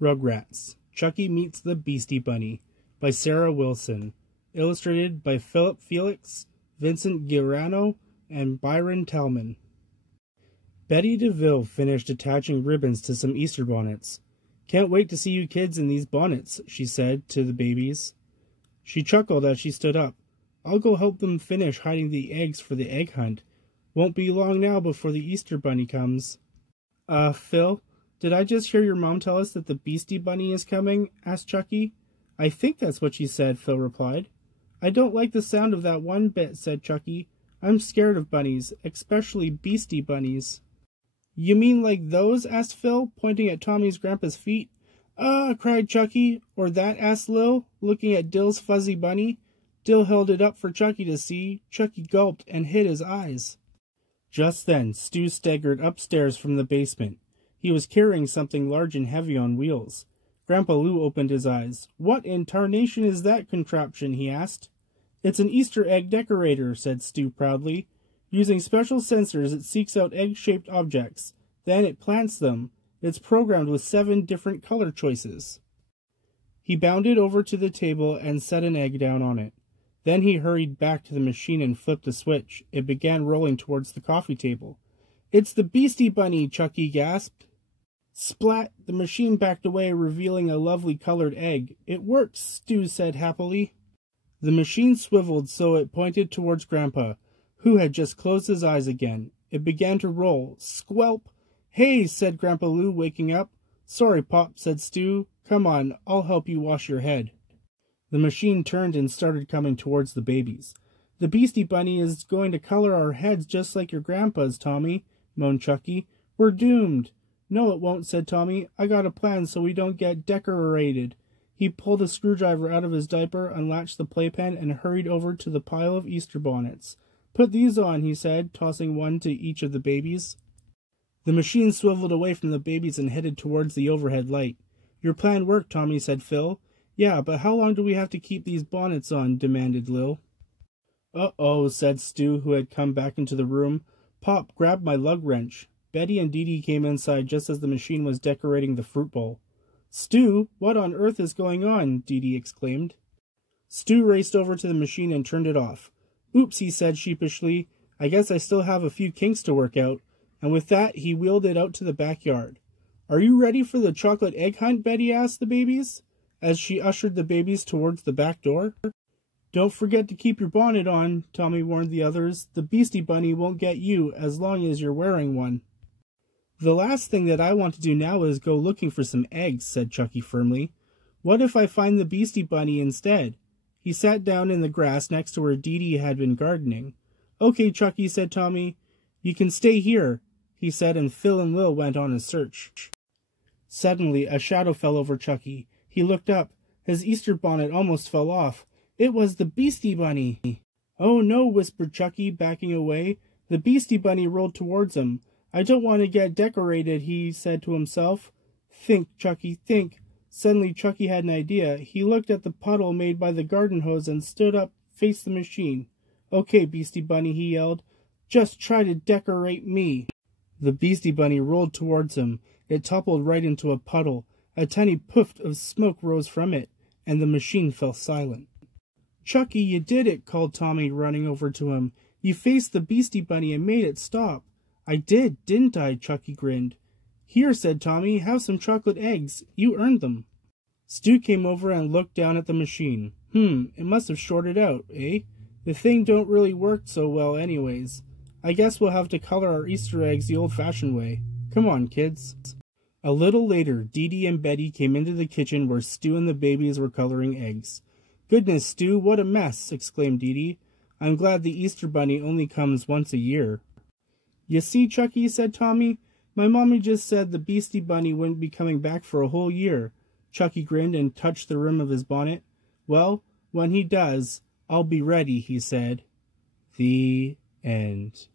Rugrats, Chuckie Meets the Beastie Bunny by Sarah Willson. Illustrated by Felix, Vincent Guirano, and Byron Talman. Betty DeVille finished attaching ribbons to some Easter bonnets. "Can't wait to see you kids in these bonnets," she said to the babies. She chuckled as she stood up. "I'll go help them finish hiding the eggs for the egg hunt. Won't be long now before the Easter Bunny comes." Phil, did I just hear your mom tell us that the Beastie Bunny is coming?" asked Chuckie. "I think that's what she said," Phil replied. "I don't like the sound of that one bit," said Chuckie. "I'm scared of bunnies, especially Beastie Bunnies." "You mean like those?" asked Phil, pointing at Tommy's grandpa's feet. "Ah!" cried Chuckie. "Or that?" asked Lil, looking at Dill's fuzzy bunny. Dill held it up for Chuckie to see. Chuckie gulped and hid his eyes. Just then, Stu staggered upstairs from the basement. He was carrying something large and heavy on wheels. Grandpa Lou opened his eyes. "What in tarnation is that contraption?" he asked. "It's an Easter egg decorator," said Stu proudly. "Using special sensors, it seeks out egg-shaped objects. Then it plants them. It's programmed with 7 different color choices." He bounded over to the table and set an egg down on it. Then he hurried back to the machine and flipped the switch. It began rolling towards the coffee table. "It's the Beastie Bunny!" Chuckie gasped. Splat! The machine backed away, revealing a lovely colored egg. "It works," Stu said happily. The machine swiveled so it pointed towards Grandpa, who had just closed his eyes again. It began to roll. Squelp! "Hey!" said Grandpa Lou, waking up. "Sorry, Pop," said Stu. "Come on, I'll help you wash your head." The machine turned and started coming towards the babies. "The Beastie Bunny is going to color our heads just like your grandpa's, Tommy," moaned Chuckie. "We're doomed." "No, it won't," said Tommy. "I got a plan so we don't get decorated." He pulled a screwdriver out of his diaper, unlatched the playpen, and hurried over to the pile of Easter bonnets. "Put these on," he said, tossing one to each of the babies. The machine swiveled away from the babies and headed towards the overhead light. "Your plan worked, Tommy," said Phil. "Yeah, but how long do we have to keep these bonnets on?" demanded Lil. "Uh-oh," said Stu, who had come back into the room. "Pop, grab my lug wrench." Betty and Dee Dee came inside just as the machine was decorating the fruit bowl. "Stu, what on earth is going on?" Dee Dee exclaimed. Stu raced over to the machine and turned it off. "Oops," he said sheepishly. "I guess I still have a few kinks to work out." And with that, he wheeled it out to the backyard. "Are you ready for the chocolate egg hunt?" Betty asked the babies, as she ushered the babies towards the back door. "Don't forget to keep your bonnet on," Tommy warned the others. "The Beastie Bunny won't get you as long as you're wearing one." "The last thing that I want to do now is go looking for some eggs," said Chuckie firmly. "What if I find the Beastie Bunny instead?" He sat down in the grass next to where Dee Dee had been gardening. "Okay, Chuckie," said Tommy. "You can stay here," he said, and Phil and Lil went on a search. Suddenly, a shadow fell over Chuckie. He looked up. His Easter bonnet almost fell off. It was the Beastie Bunny. "Oh no," whispered Chuckie, backing away. The Beastie Bunny rolled towards him. "I don't want to get decorated," he said to himself. "Think, Chuckie, think." Suddenly Chuckie had an idea. He looked at the puddle made by the garden hose and stood up, faced the machine. "Okay, Beastie Bunny," he yelled. "Just try to decorate me." The Beastie Bunny rolled towards him. It toppled right into a puddle. A tiny poof of smoke rose from it, and the machine fell silent. "Chuckie, you did it," called Tommy, running over to him. "You faced the Beastie Bunny and made it stop." "I did, didn't I?" Chuckie grinned. "Here," said Tommy, "have some chocolate eggs. You earned them." Stu came over and looked down at the machine. It must have shorted out, eh? The thing don't really work so well anyways. I guess we'll have to color our Easter eggs the old-fashioned way. Come on, kids." A little later, Dee Dee and Betty came into the kitchen where Stu and the babies were coloring eggs. "Goodness, Stu, what a mess!" exclaimed Dee Dee. "I'm glad the Easter Bunny only comes once a year." "You see, Chuckie," said Tommy, "my mommy just said the Beastie Bunny wouldn't be coming back for a whole year." Chuckie grinned and touched the rim of his bonnet. "Well, when he does, I'll be ready," he said. The end.